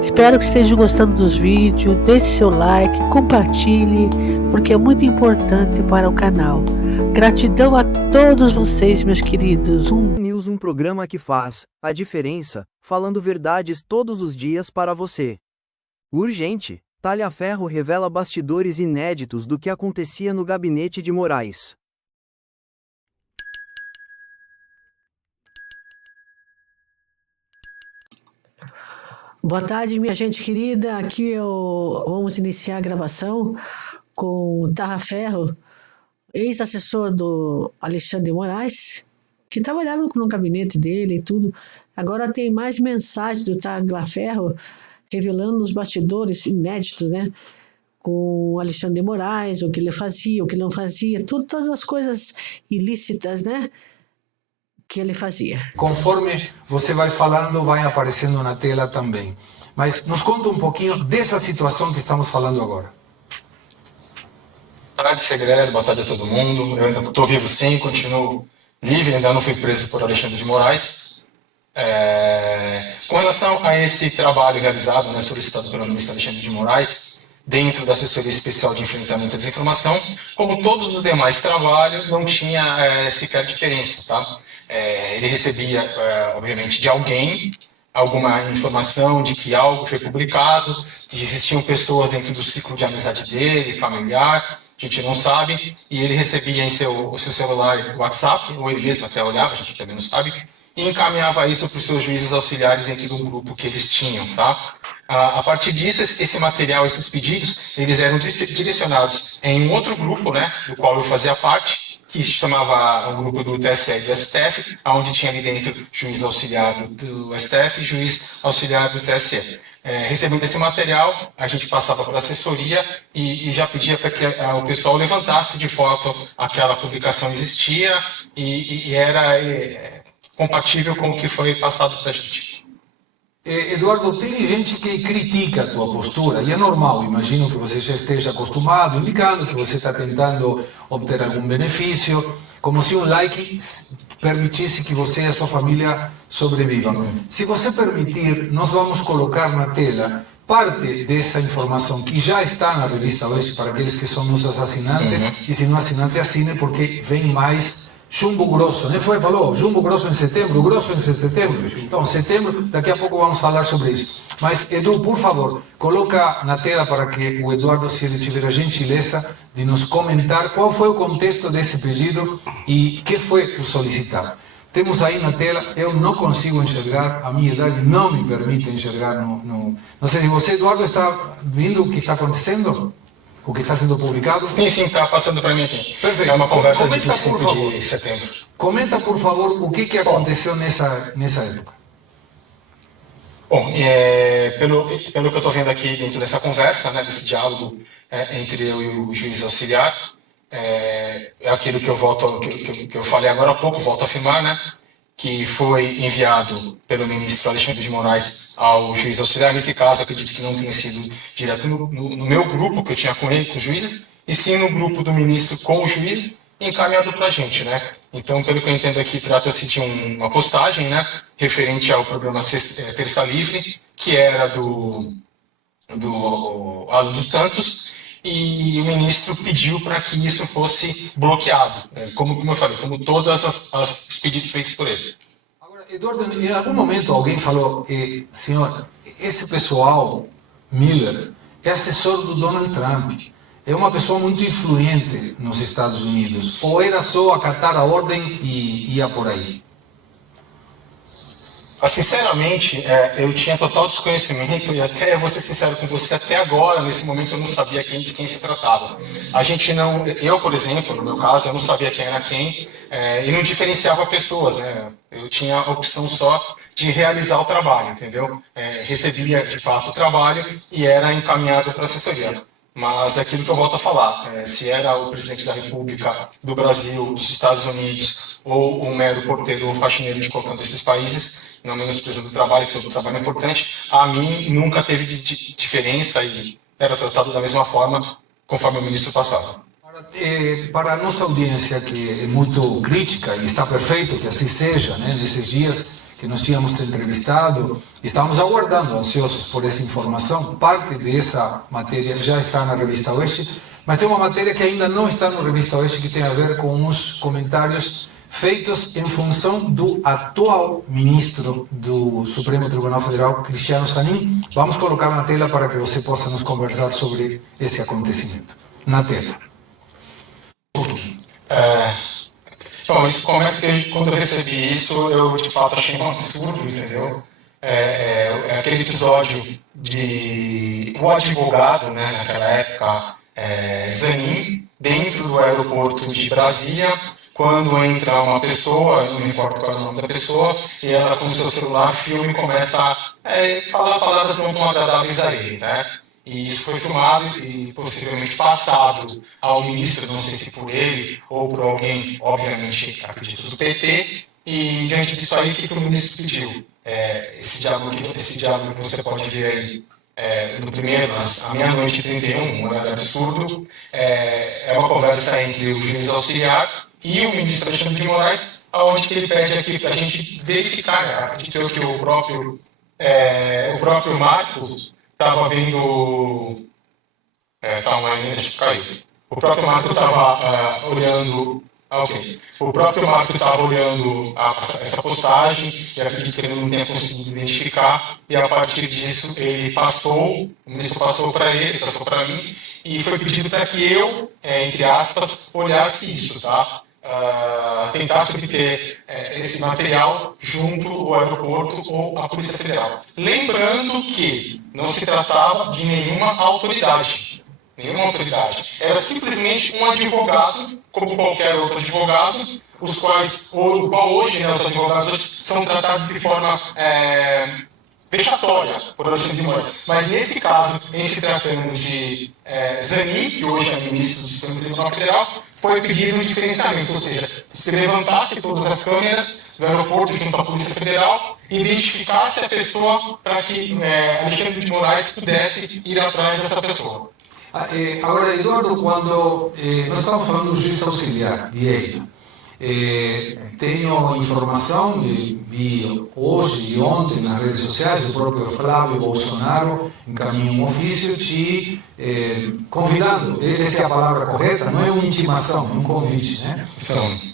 Espero que estejam gostando dos vídeos, deixe seu like, compartilhe, porque é muito importante para o canal. Gratidão a todos vocês, meus queridos. News, um programa que faz a diferença, falando verdades todos os dias para você. Urgente, Talhaferro revela bastidores inéditos do que acontecia no gabinete de Moraes. Boa tarde, minha gente querida. Aqui vamos iniciar a gravação com o Talhaferro, ex-assessor do Alexandre de Moraes, que trabalhava no gabinete dele e tudo. Agora tem mais mensagens do Talhaferro revelando os bastidores inéditos, né? Com o Alexandre de Moraes, o que ele fazia, o que ele não fazia, todas as coisas ilícitas, né? Que ele fazia. Conforme você vai falando, vai aparecendo na tela também. Mas nos conta um pouquinho dessa situação que estamos falando agora. Boa tarde, Segredos, boa tarde a todo mundo. Eu ainda estou vivo sim, continuo livre, ainda não fui preso por Alexandre de Moraes. Com relação a esse trabalho realizado, né, solicitado pelo ministro Alexandre de Moraes, dentro da Assessoria Especial de Enfrentamento à Desinformação, como todos os demais trabalhos, não tinha sequer diferença, tá? Ele recebia, obviamente, de alguém alguma informação de que algo foi publicado, que existiam pessoas dentro do ciclo de amizade dele, familiar, a gente não sabe, e ele recebia em seu celular WhatsApp, ou ele mesmo até olhava, a gente também não sabe, e encaminhava isso para os seus juízes auxiliares dentro de um grupo que eles tinham, tá? A partir disso, esse material, esses pedidos, eles eram direcionados em um outro grupo, né, do qual eu fazia parte, que se chamava o grupo do TSE e do STF, onde tinha ali dentro juiz auxiliar do STF e juiz auxiliar do TSE. Recebendo esse material, a gente passava para a assessoria e já pedia para que o pessoal levantasse de foto aquela publicação existia e era compatível com o que foi passado para a gente. Eduardo, tem gente que critica a tua postura, e é normal, imagino que você já esteja acostumado, indicando que você está tentando obter algum benefício, como se um like permitisse que você e a sua família sobrevivam. Se você permitir, nós vamos colocar na tela parte dessa informação que já está na revista hoje para aqueles que são nossos assinantes, e se não assinante, assine, porque vem mais chumbo grosso, né? Falou, chumbo grosso em setembro, grosso em setembro. Então, setembro, daqui a pouco vamos falar sobre isso. Mas, Edu, por favor, coloca na tela para que o Eduardo, se ele tiver a gentileza de nos comentar qual foi o contexto desse pedido e o que foi solicitado. Temos aí na tela, eu não consigo enxergar, a minha idade não me permite enxergar Não sei se você, Eduardo, está vendo o que está acontecendo? O que está sendo publicado? Sim, está passando para mim aqui. Perfeito. É uma conversa de Comenta, 25 de setembro. Comenta, por favor, o que aconteceu nessa época. Bom, pelo que eu estou vendo aqui dentro dessa conversa, né, desse diálogo entre eu e o juiz auxiliar, é aquilo que eu falei agora há pouco, volto a afirmar, né, que foi enviado pelo ministro Alexandre de Moraes ao juiz auxiliar. Nesse caso, acredito que não tenha sido direto no meu grupo que eu tinha com ele, com os juízes, e sim no grupo do ministro com o juiz, encaminhado para a gente, né? Então, pelo que eu entendo aqui, trata-se de uma postagem, né, referente ao programa Terça Livre, que era do Alan dos Santos, e o ministro pediu para que isso fosse bloqueado, como eu falei, como todos os pedidos feitos por ele. Agora, Eduardo, em algum momento alguém falou, senhor, esse pessoal, Miller, é assessor do Donald Trump, é uma pessoa muito influente nos Estados Unidos, ou era só acatar a ordem e ia por aí? Sinceramente, eu tinha total desconhecimento, e até vou ser sincero com você, até agora, nesse momento, eu não sabia de quem se tratava. A gente não, eu, por exemplo, no meu caso, eu não sabia quem era quem, e não diferenciava pessoas, né? Eu tinha a opção só de realizar o trabalho, entendeu? Recebia, de fato, o trabalho e era encaminhado para a assessoria. Mas é aquilo que eu volto a falar, se era o presidente da República, do Brasil, dos Estados Unidos, ou um mero porteiro ou faxineiro de qualquer um desses países, não menosprezando o trabalho, que todo trabalho é importante, a mim nunca teve diferença e era tratado da mesma forma conforme o ministro passava. Para a nossa audiência, que é muito crítica, e está perfeito que assim seja, né, nesses dias que nós tínhamos te entrevistado. Estamos aguardando, ansiosos por essa informação. Parte dessa matéria já está na Revista Oeste, mas tem uma matéria que ainda não está na Revista Oeste, que tem a ver com uns comentários feitos em função do atual ministro do Supremo Tribunal Federal, Cristiano Zanin. Vamos colocar na tela para que você possa nos conversar sobre esse acontecimento. Na tela. Bom, isso começa que quando eu recebi isso, eu de fato achei um absurdo, entendeu? É aquele episódio de o advogado, né, naquela época, Zanin, dentro do aeroporto de Brasília, quando entra uma pessoa, eu não me recordo qual é o nome da pessoa, e ela com seu celular filma e começa a falar palavras não tão agradáveis a ele, né? E isso foi filmado e possivelmente passado ao ministro, não sei se por ele ou por alguém, obviamente, acredito, do PT. E diante disso aí, o que o ministro pediu? Esse diálogo que você pode ver aí no primeiro, à meia-noite e 31, um horário absurdo, é uma conversa entre o juiz auxiliar e o ministro Alexandre de Moraes, onde que ele pede aqui para a gente verificar, né? Acredito eu que o próprio Marcos estava vendo. Tá online, acho que caiu. O próprio Marco estava olhando. Ok. O próprio Marco estava olhando essa postagem e acredito que ele não tenha conseguido identificar. E a partir disso, o ministro passou para ele, passou para mim, e foi pedido para que eu, entre aspas, olhasse isso, tá? Tentasse obter esse material junto ao aeroporto ou à Polícia Federal. Lembrando que não se tratava de nenhuma autoridade. Era simplesmente um advogado, como qualquer outro advogado, o qual hoje, né, os advogados hoje são tratados de forma vexatória por Alexandre de Moraes. Mas nesse caso, em se tratando de Zanin, que hoje é ministro do Supremo Tribunal Federal, foi pedido um diferenciamento, ou seja, se levantasse todas as câmeras do aeroporto junto à Polícia Federal, identificasse a pessoa para que Alexandre de Moraes pudesse ir atrás dessa pessoa. Agora, Eduardo, quando nós estamos falando do juiz auxiliar, Vieira, tenho informação, vi hoje e ontem nas redes sociais, o próprio Flávio Bolsonaro encaminhou um ofício te convidando, essa é a palavra correta, não é uma intimação, é um convite, né?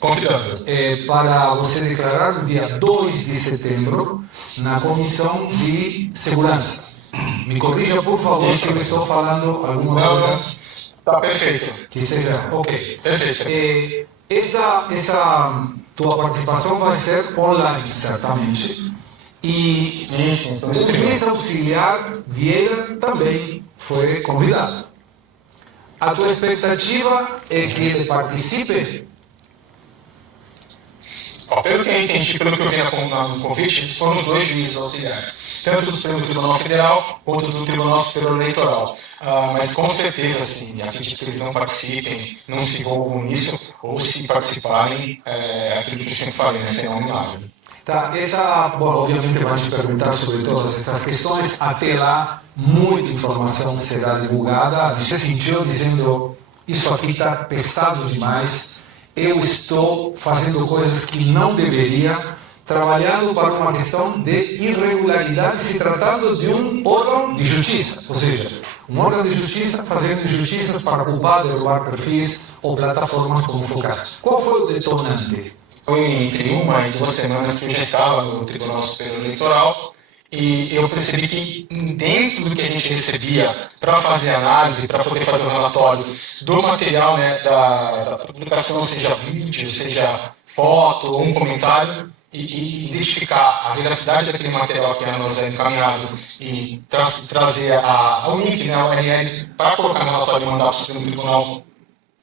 Convidando. Para você declarar no dia 2 de setembro na Comissão de Segurança. Me corrija, por favor, se eu estou falando alguma coisa. Está perfeito. Que esteja ok. Perfeito. Essa tua participação vai ser online, certamente. E sim. o juiz auxiliar Vieira também foi convidado. A tua expectativa é que ele participe? Pelo que eu entendi, pelo que eu vi no convite, foram os dois juízes auxiliares, tanto do Supremo Tribunal Federal quanto do Tribunal Superior Eleitoral. Mas com certeza, sim, acredito que eles não participem, não se envolvam nisso, ou se participarem, aquilo que eu sempre falei, né, será um milagre. Tá, obviamente vai te perguntar sobre todas essas questões, até lá muita informação será divulgada. Você sentiu dizendo, isso aqui está pesado demais, eu estou fazendo coisas que não deveria, trabalhando para uma questão de irregularidade, se tratando de um órgão de justiça, ou seja, um órgão de justiça fazendo injustiças para culpar, derrubar perfis ou plataformas como foi o caso. Qual foi o detonante? Foi entre 1 e 2 semanas que eu já estava no Tribunal Superior Eleitoral e eu percebi que dentro do que a gente recebia para fazer análise, para poder fazer o relatório do material, né, da publicação, seja vídeo, seja foto ou um comentário, e identificar a veracidade daquele material que era nos encaminhado e trazer o link, né, a URL, para colocar no relatório e mandar para o Supremo Tribunal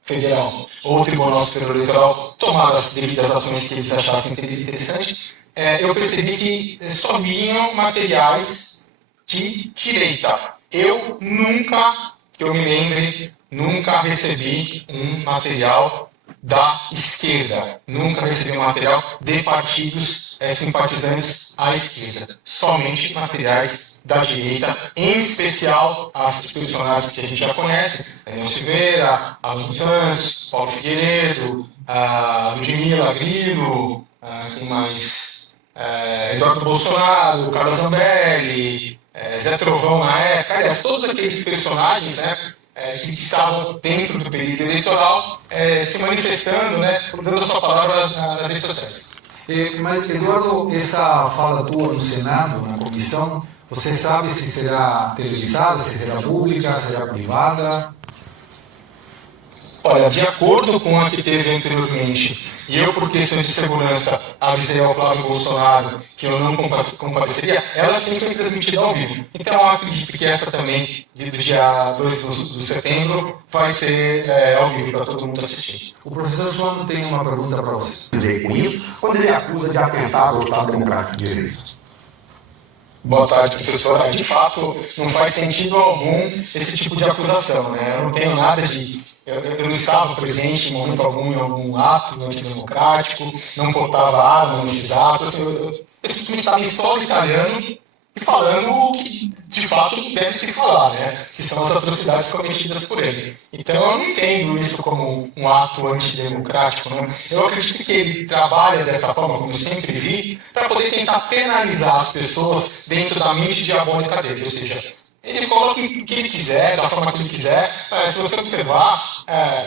Federal ou Tribunal Superior Eleitoral, tomar as devidas ações que eles achassem interessante, eu percebi que só vinham materiais de direita. Eu nunca, que eu me lembre, nunca recebi um material da esquerda. Nunca recebi um material de partidos simpatizantes à esquerda. Somente materiais da direita, em especial os personagens que a gente já conhece, Daniel Silveira, Alan Santos, Paulo Figueiredo, Ludmila Grilo, quem mais? Eduardo Bolsonaro, Carlos Zambelli, Zé Trovão na época, aliás, todos aqueles personagens, né, que estavam dentro do período eleitoral se manifestando, né, dando a sua palavra nas redes sociais. Mas, Eduardo, essa fala tua no Senado, na comissão, você sabe se será televisada, se será pública, se será privada? Olha, de acordo com a que teve anteriormente, e eu, por questões de segurança, avisei ao Flávio Bolsonaro que eu não compareceria, ela sim foi transmitida ao vivo. Então, eu acredito que essa também, do dia 2 de setembro, vai ser ao vivo para todo mundo assistir. O professor João tem uma pergunta para você. Dizer com isso, quando ele acusa de atentar ao Estado Democrático de Direito. Boa tarde, professora. De fato, não faz sentido algum esse tipo de acusação, né? Eu não tenho nada de... Eu não estava presente em momento algum em algum ato antidemocrático, não portava arma nesses atos. Eu simplesmente estava em solo italiano e falando o que de fato deve se falar, né? Que são as atrocidades cometidas por ele. Então eu não entendo isso como um ato antidemocrático, né? Eu acredito que ele trabalha dessa forma, como eu sempre vi, para poder tentar penalizar as pessoas dentro da mente diabólica dele, ou seja, ele coloca o que ele quiser, da forma que ele quiser. Se você observar,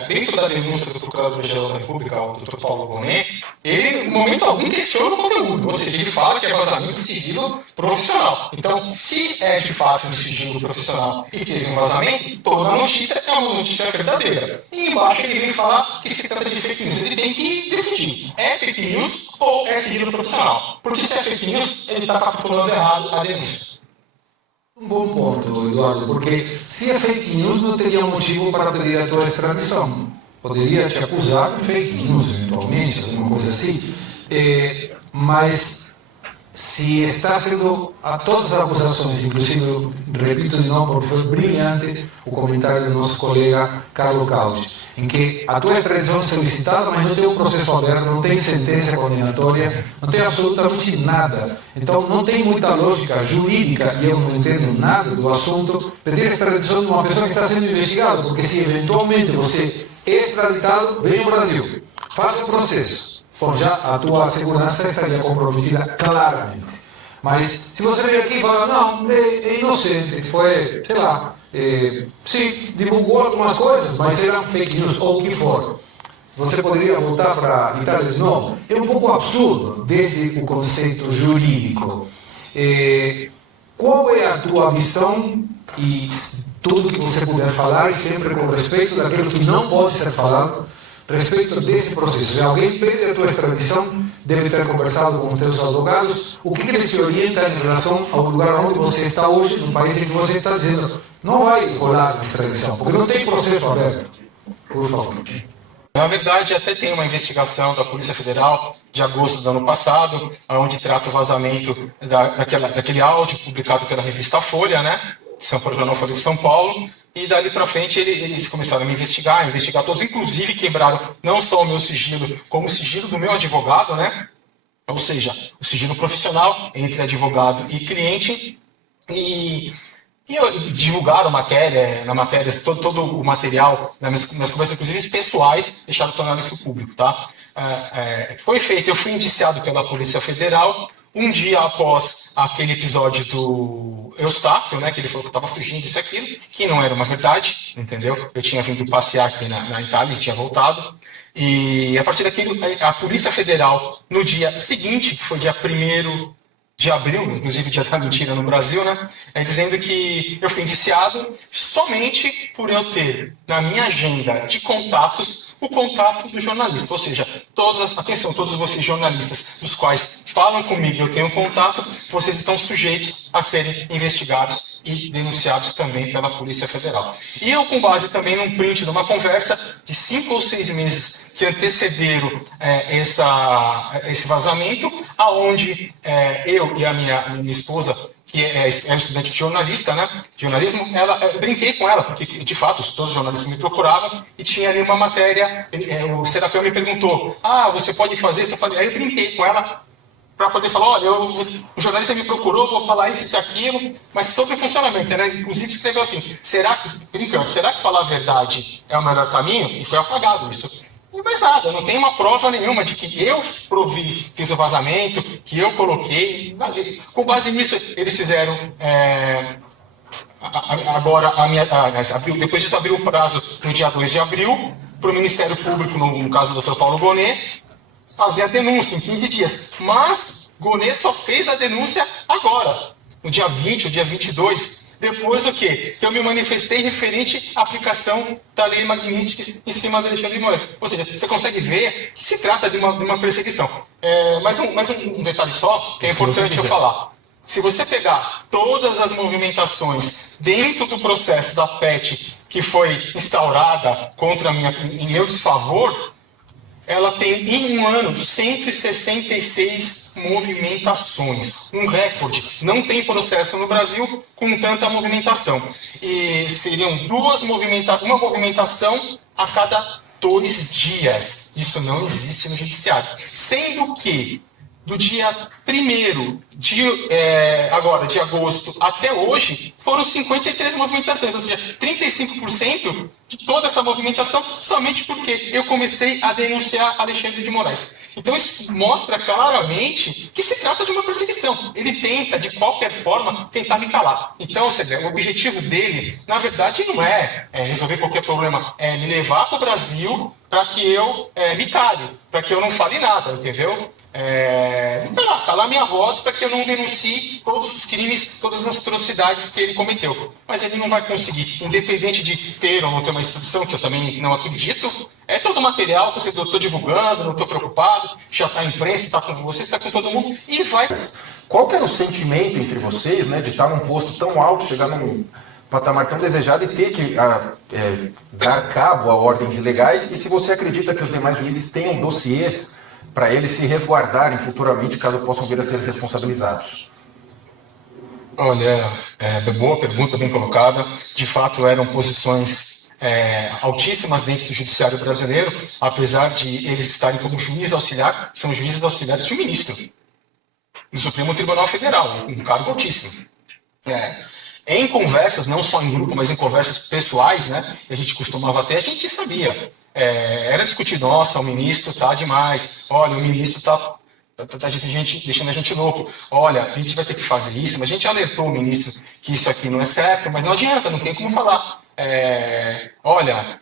dentro da denúncia do Procurador-Geral da República, o Dr. Paulo Bonet, ele, em momento algum, questiona o conteúdo. Ou seja, ele fala que é vazamento de sigilo profissional. Então, se é de fato um sigilo profissional e teve um vazamento, toda notícia é uma notícia verdadeira. E embaixo ele vem falar que se trata de fake news. Ele tem que decidir, é fake news ou é sigilo profissional? Porque se é fake news, ele está capturando errado a denúncia. Um bom ponto, Eduardo, porque se é fake news não teria motivo para pedir a tua extradição. Poderia te acusar de fake news, eventualmente, alguma coisa assim. Mas se está sendo a todas as acusações, inclusive, repito de novo, porque foi brilhante o comentário do nosso colega Carlo Cauci, em que a tua extradição é solicitada, mas não tem um processo aberto, não tem sentença condenatória, não tem absolutamente nada. Então não tem muita lógica jurídica, e eu não entendo nada do assunto, pedir a extradição de uma pessoa que está sendo investigada, porque se eventualmente você é extraditado, vem ao Brasil, faça o processo. Bom, já a tua segurança estaria comprometida claramente. Mas se você vem aqui e fala, não, é inocente, foi, sei lá, sim, divulgou algumas coisas, mas eram fake news, ou o que for. Você poderia voltar para a Itália de novo? É um pouco absurdo, desde o conceito jurídico. Qual é a tua visão e tudo que você puder falar, e sempre com respeito daquilo que não pode ser falado, respeito desse processo? Se alguém pede a tua extradição, deve ter conversado com os teus advogados. O que eles te orientam em relação ao lugar onde você está hoje, no país em que você está dizendo, não vai rolar a extradição, porque não tem processo aberto. Por favor. Na verdade, até tem uma investigação da Polícia Federal de agosto do ano passado, onde trata o vazamento daquele áudio publicado pela revista Folha, né? São Paulo, Jornal Folha de São Paulo. E dali para frente eles começaram a me investigar todos, inclusive quebraram não só o meu sigilo, como o sigilo do meu advogado, né? Ou seja, o sigilo profissional entre advogado e cliente. E divulgaram na matéria, todo o material, nas conversas, inclusive pessoais, deixaram tornar isso público, tá? Foi feito, eu fui indiciado pela Polícia Federal um dia após aquele episódio do Eustáquio, né, que ele falou que eu estava fugindo disso e aquilo, que não era uma verdade, entendeu? Eu tinha vindo passear aqui na Itália e tinha voltado. E a partir daquilo, a Polícia Federal, no dia seguinte, que foi dia 1º de abril, inclusive dia da mentira no Brasil, né? Dizendo que eu fui indiciado somente por eu ter na minha agenda de contatos o contato do jornalista. Ou seja, atenção, todos vocês jornalistas dos quais falam comigo e eu tenho contato, vocês estão sujeitos a serem investigados e denunciados também pela Polícia Federal. E eu, com base também num print de uma conversa de 5 ou 6 meses que antecederam esse vazamento, aonde eu e a minha esposa, que é estudante de jornalista, né, jornalismo, eu brinquei com ela, porque de fato todos os jornalistas me procuravam e tinha ali uma matéria, o Serapeu me perguntou, você pode fazer isso? Aí eu brinquei com ela para poder falar, olha, o jornalista me procurou, vou falar isso e aquilo, mas sobre o funcionamento. Ela inclusive escreveu assim, será que falar a verdade é o melhor caminho? E foi apagado isso. Não faz nada, não tem uma prova nenhuma de que eu fiz o vazamento, que eu coloquei. Com base nisso, eles fizeram. Agora, depois disso, abriu o prazo no dia 2 de abril para o Ministério Público, no caso do Dr. Paulo Gonet, fazer a denúncia em 15 dias. Mas Gonet só fez a denúncia agora, no dia 20, no dia 22. Depois do quê? Que eu me manifestei referente à aplicação da lei magnística em cima do Alexandre de Moraes. Ou seja, você consegue ver que se trata de uma perseguição. Mais um detalhe só, que é importante eu falar. Se você pegar todas as movimentações dentro do processo da PET que foi instaurada em meu desfavor, ela tem em um ano 166 movimentações, um recorde. Não tem processo no Brasil com tanta movimentação. E seriam uma movimentação a cada 2 dias. Isso não existe no judiciário. Sendo que do dia 1º de agosto até hoje, foram 53 movimentações, ou seja, 35% de toda essa movimentação, somente porque eu comecei a denunciar Alexandre de Moraes. Então isso mostra claramente que se trata de uma perseguição. Ele tenta, de qualquer forma, tentar me calar. Então, o objetivo dele, na verdade, não é resolver qualquer problema, é me levar para o Brasil para que eu me cale, para que eu não fale nada, entendeu? Calar minha voz para que eu não denuncie todos os crimes, todas as atrocidades que ele cometeu. Mas ele não vai conseguir, independente de ter ou não ter uma instrução, que eu também não acredito. Todo o material, eu estou divulgando, não estou preocupado, já está a imprensa, está com você, está com todo mundo, e vai. Qual que era o sentimento entre vocês, né, de estar num posto tão alto, chegar num patamar tão desejado e ter que dar cabo a ordens ilegais, e se você acredita que os demais juízes tenham dossiês para eles se resguardarem futuramente, caso possam vir a ser responsabilizados? Olha, boa pergunta, bem colocada. De fato, eram posições altíssimas dentro do judiciário brasileiro, apesar de eles estarem como juiz auxiliar, são juízes auxiliares de um ministro do Supremo Tribunal Federal, um cargo altíssimo. Em conversas, não só em grupo, mas em conversas pessoais, né, que a gente costumava ter, a gente sabia. Era discutir, nossa, o ministro tá demais, olha, o ministro tá deixando a gente louco, olha, a gente vai ter que fazer isso, mas a gente alertou o ministro que isso aqui não é certo, mas não adianta, não tem como falar. Olha,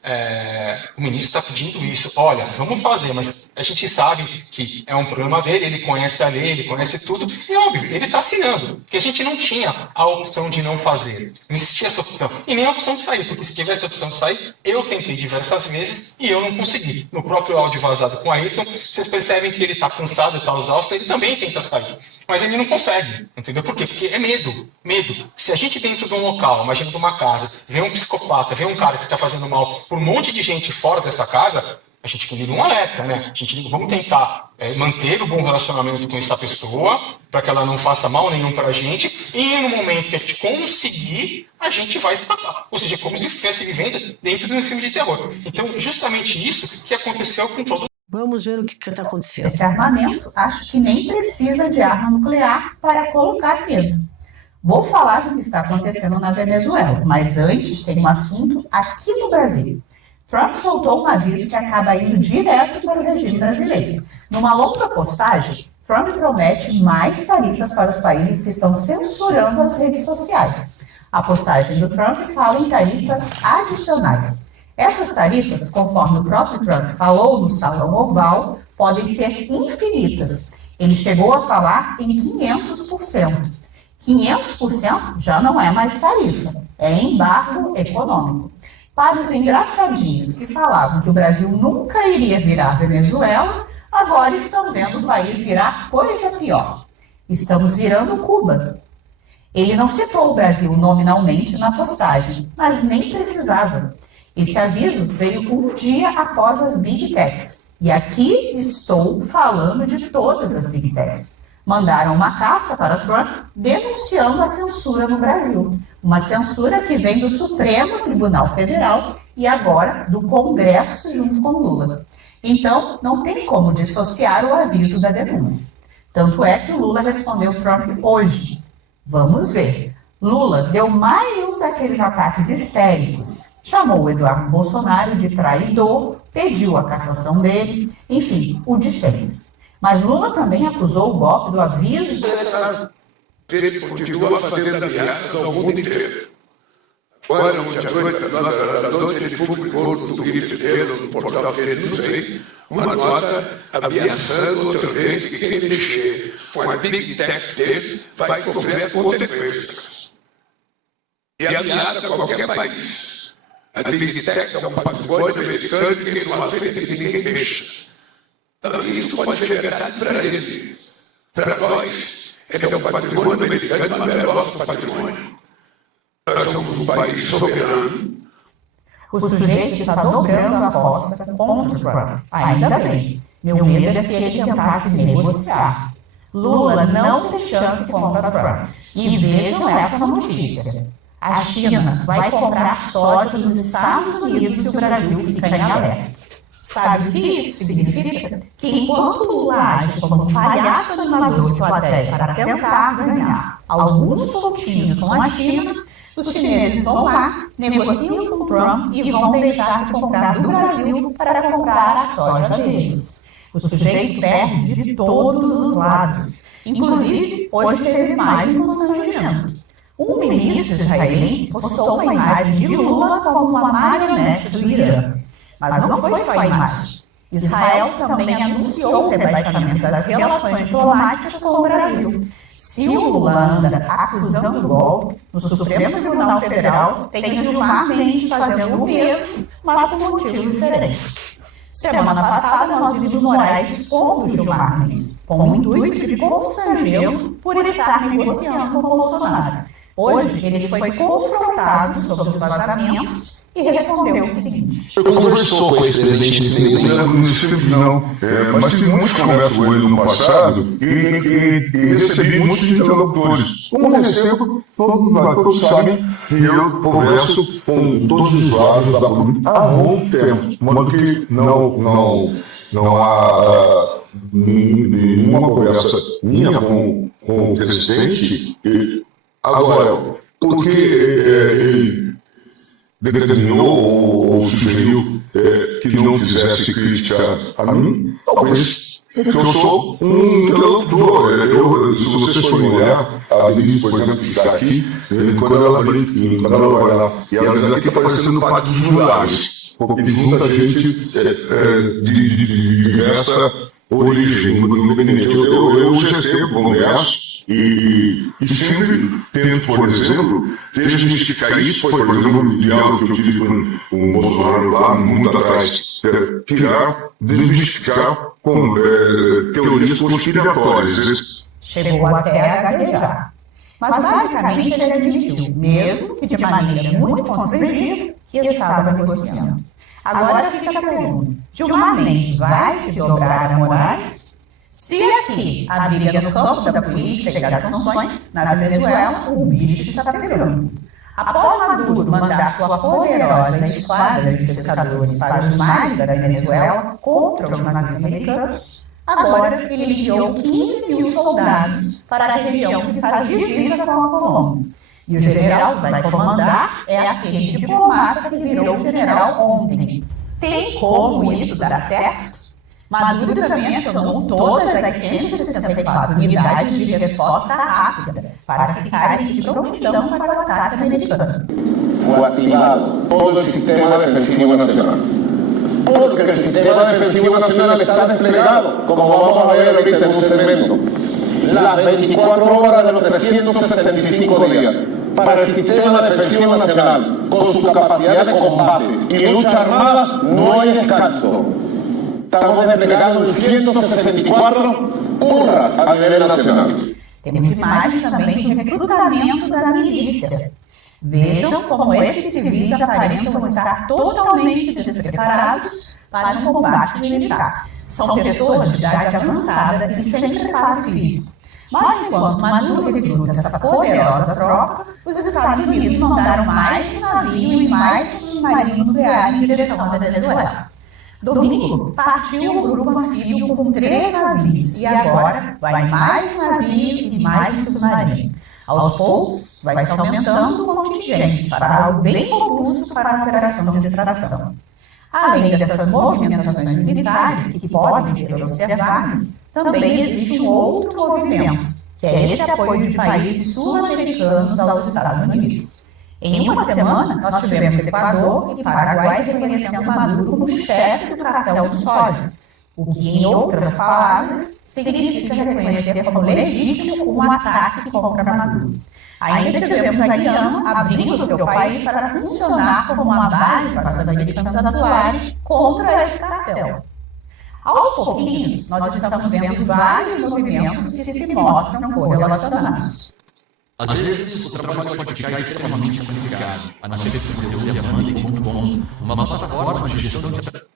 o ministro está pedindo isso, olha, vamos fazer, mas a gente sabe que é um problema dele, ele conhece a lei, ele conhece tudo, e óbvio, ele está assinando, porque a gente não tinha a opção de não fazer, não existia essa opção, e nem a opção de sair, porque se tivesse a opção de sair, eu tentei diversas vezes e eu não consegui. No próprio áudio vazado com a Ayrton, vocês percebem que ele está cansado, está exausto, ele também tenta sair. Mas ele não consegue, entendeu? Por quê? Porque é medo. Se a gente dentro de um local, imagina de uma casa, vê um psicopata, vê um cara que está fazendo mal por um monte de gente fora dessa casa, a gente liga um alerta, né? Vamos tentar manter o bom relacionamento com essa pessoa, para que ela não faça mal nenhum para a gente, e no momento que a gente conseguir, a gente vai escapar. Ou seja, como se estivesse vivendo dentro de um filme de terror. Então, justamente isso que aconteceu com todo. Vamos ver o que está acontecendo. Esse armamento, acho que nem precisa de arma nuclear para colocar medo. Vou falar do que está acontecendo na Venezuela, mas antes tem um assunto aqui no Brasil. Trump soltou um aviso que acaba indo direto para o regime brasileiro. Numa longa postagem, Trump promete mais tarifas para os países que estão censurando as redes sociais. A postagem do Trump fala em tarifas adicionais. Essas tarifas, conforme o próprio Trump falou no Salão Oval, podem ser infinitas. Ele chegou a falar em 500%. 500% já não é mais tarifa, é embargo econômico. Para os engraçadinhos que falavam que o Brasil nunca iria virar Venezuela, agora estão vendo o país virar coisa pior. Estamos virando Cuba. Ele não citou o Brasil nominalmente na postagem, mas nem precisava. Esse aviso veio um dia após as Big Techs. E aqui estou falando de todas as Big Techs. Mandaram uma carta para Trump denunciando a censura no Brasil. Uma censura que vem do Supremo Tribunal Federal e agora do Congresso junto com Lula. Então, não tem como dissociar o aviso da denúncia. Tanto é que o Lula respondeu Trump hoje. Vamos ver. Lula deu mais um daqueles ataques histéricos, chamou o Eduardo Bolsonaro de traidor, pediu a cassação dele, enfim, o de sempre. Mas Lula também acusou o golpe do aviso. Ele continua fazendo ameaças ao mundo inteiro. Agora, ontem à noite, às 9 horas da noite, ele publicou no Twitter dele, no portal dele, não sei, uma nota ameaçando outra vez que quem mexer com a Big Tech dele vai sofrer as consequências. E ameaça qualquer país. A Big Tech é um patrimônio americano que não aceita que ninguém mexa. Isso pode ser verdade para ele. Para nós, ele é um patrimônio americano, mas não é nosso patrimônio. Nós somos um país soberano. O sujeito está dobrando a aposta contra o Trump. Ainda bem. Meu medo é se ele tentasse negociar. Lula não tem chance contra Trump. E vejam essa notícia. A China vai comprar soja dos Estados Unidos se o Brasil ficar em alerta. Sabe o que isso significa? Que enquanto Lula age como um palhaço animador de plateia para tentar ganhar alguns pontinhos com a China, os chineses vão lá, negociam com Trump e vão deixar de comprar do Brasil para comprar a soja deles. O sujeito perde de todos os lados. Inclusive, hoje teve mais um constrangimento. Um ministro israelense postou uma imagem de Lula como uma marionete do Irã. Mas não foi só a imagem. Israel também anunciou o rebaixamento das relações diplomáticas com o Brasil. Se o Lula anda acusando o golpe, no Supremo Tribunal Federal tem o Gilmar Mendes fazendo o mesmo, mas por motivos diferentes. Semana passada nós vimos Moraes expondo o Gilmar Mendes, com o intuito de constrangê-lo por estar negociando com Bolsonaro. Hoje ele foi confrontado sobre os vazamentos e respondeu o seguinte. Você conversou com esse presidente nesse meio tempo? Não, mas tive muitas conversas com ele no passado e recebi muitos interlocutores. Como recebo, todos sabem que eu converso com todos os lados da política há muito tempo, de modo que não há nenhuma conversa minha com o presidente. Agora, porque ele determinou ou sugeriu que não fizesse crítica a mim, talvez porque eu sou um interlocutor. Se vocês forem olhar, a Denise, por exemplo, que está aqui, quando ela vai lá, e às vezes aqui está parecendo parte dos milagres, porque junta gente de diversa origem no gabinete. Eu recebo, converso, e sempre tento, por exemplo, desmistificar isso. Foi, por exemplo, um diálogo que eu tive com o Bolsonaro lá muito atrás. Desmistificar com teorias conspiratórias. Chegou até a gaguejar. Mas basicamente ele admitiu, mesmo que de maneira muito constrangida, que estava negociando. Agora fica a pergunta: Gilmar Mendes vai se dobrar a Moraes? Se aqui a briga no campo da política e das sanções, na Venezuela, o bicho está pegando. Após Maduro mandar sua poderosa esquadra de pescadores para os mares da Venezuela contra os navios americanos, agora ele enviou 15 mil soldados para a região que faz divisa com a Colômbia. E o general que vai comandar é aquele diplomata que virou general ontem. Tem como isso dar certo? Maduro também acionou todas as 164 unidades de resposta rápida para ficarem de prontidão para o ataque americano. Foi activado todo o sistema defensivo nacional. Porque o sistema defensivo nacional está desplegado, como vamos a ver ahorita en un segmento, las 24 horas de los 365 días. Para el sistema defensivo nacional, con su capacidad de combate y lucha armada, no hay descanso. Estamos desplegando en 164 URAs a nível nacional. Temos imagens também do recrutamento da milícia. Vejam como esses civis aparentam estar totalmente despreparados para um combate militar. São pessoas de idade avançada e sem preparo físico. Mas enquanto Maduro recruta essa poderosa tropa, os Estados Unidos mandaram mais um navio e mais um submarino nuclear em direção à Venezuela. Domingo, partiu um grupo anfíbio com 3 navios e agora vai mais um navio e mais um submarino. Aos poucos, vai se aumentando o contingente para algo bem robusto para a operação de extração. Além dessas movimentações militares que podem ser observadas, também existe um outro movimento, que é esse apoio de países sul-americanos aos Estados Unidos. Em uma semana, nós tivemos Equador e Paraguai reconhecendo Maduro como chefe do cartel dos sólidos, o que, em outras palavras, significa reconhecer como legítimo um ataque contra Maduro. Ainda tivemos a Guiana abrindo seu país para funcionar como uma base para os americanos atuarem contra esse cartel. Aos pouquinhos, nós estamos vendo vários movimentos que se mostram correlacionados. Às vezes, o trabalho pode ficar extremamente complicado, a não ser que você use a Money.com, uma plataforma de gestão de...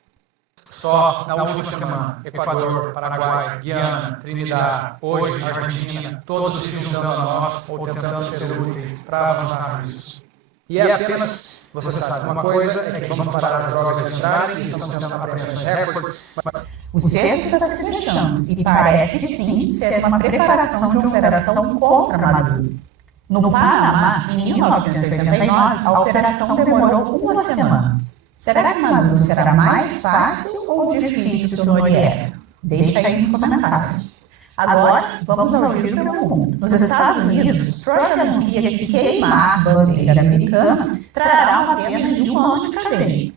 Só na última semana, Equador, Paraguai, Guiana, Trinidad, hoje Argentina, todos se juntando a nós ou tentando ser úteis para avançar nisso. E é apenas, você sabe, uma coisa é que vamos parar as drogas de entrarem e estamos tendo apreensões recordes. O cerco está se fechando e parece sim ser uma preparação de uma operação contra Maduro. No Panamá, em 1989, a operação demorou uma semana. Será que Maduro será mais fácil ou difícil que o Noriega? Deixa aí nos comentários. Agora, vamos ao giro pelo mundo. Nos Estados Unidos, Trump anuncia que queimar a bandeira americana trará uma pena de 1 ano de cadeia.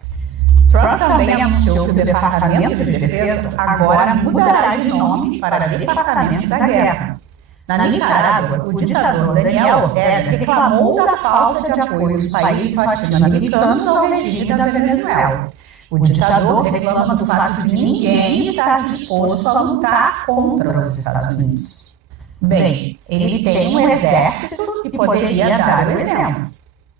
Trump também anunciou que o Departamento de Defesa agora mudará de nome para Departamento da Guerra. Na Nicarágua, o ditador Daniel Ortega reclamou da falta de apoio dos países latino-americanos ao regime da Venezuela. O ditador reclama do fato de ninguém estar disposto a lutar contra os Estados Unidos. Bem, ele tem um exército e poderia dar o exemplo.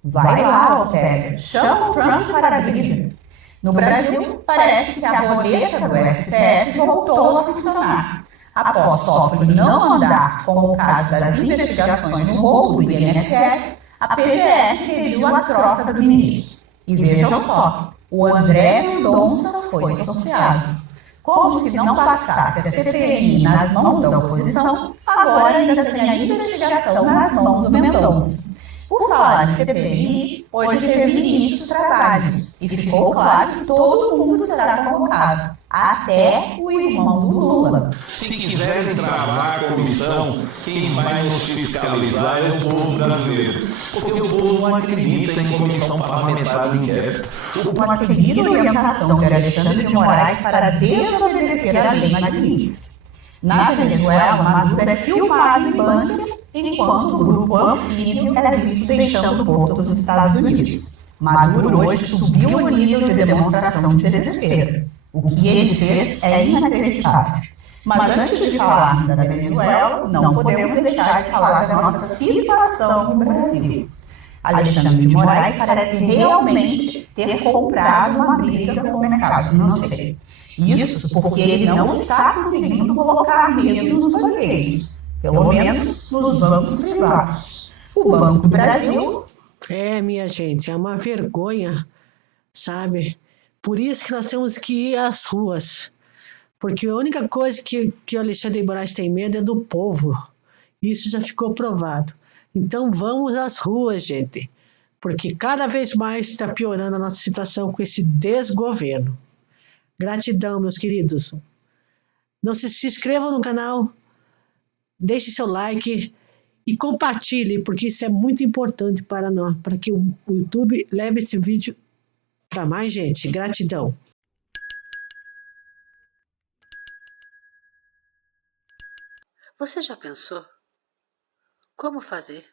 Vai lá, Ortega, chama o Trump para a briga. No Brasil, parece que a roleta do STF voltou a funcionar. Após Toffoli não andar com o caso das investigações no roubo do INSS, a PGR pediu a troca do ministro. E vejam só, o André Mendonça foi sorteado. Como se não bastasse a CPMI nas mãos da oposição, agora ainda tem a investigação nas mãos do Mendonça. Por falar em CPMI, hoje teve início os trabalhos e ficou claro que todo mundo será convocado, até o irmão do Lula. Se quiserem travar a comissão, quem vai nos fiscalizar é o povo brasileiro, porque o povo não acredita em comissão parlamentar de inquérito. Com a seguida orientação de Alexandre de Moraes para desobedecer a lei magnífica. Na Venezuela, Maduro é filmado em bunker, enquanto o grupo anfíbio é visto deixando o porto dos Estados Unidos. Maduro hoje subiu o nível de demonstração de desespero. O que ele fez é inacreditável. Mas antes de falarmos da Venezuela, não podemos deixar de falar da nossa situação no Brasil. Alexandre de Moraes parece realmente ter comprado uma briga com o mercado financeiro. Isso porque ele não está conseguindo colocar medo nos banqueiros, pelo menos nos bancos privados. O Banco do Brasil... Minha gente, é uma vergonha, sabe? Por isso que nós temos que ir às ruas. Porque a única coisa que o Alexandre de Moraes tem medo é do povo. Isso já ficou provado. Então vamos às ruas, gente. Porque cada vez mais está piorando a nossa situação com esse desgoverno. Gratidão, meus queridos. Não se inscrevam no canal, deixe seu like e compartilhe, porque isso é muito importante para nós, para que o YouTube leve esse vídeo para mais gente. Gratidão. Você já pensou como fazer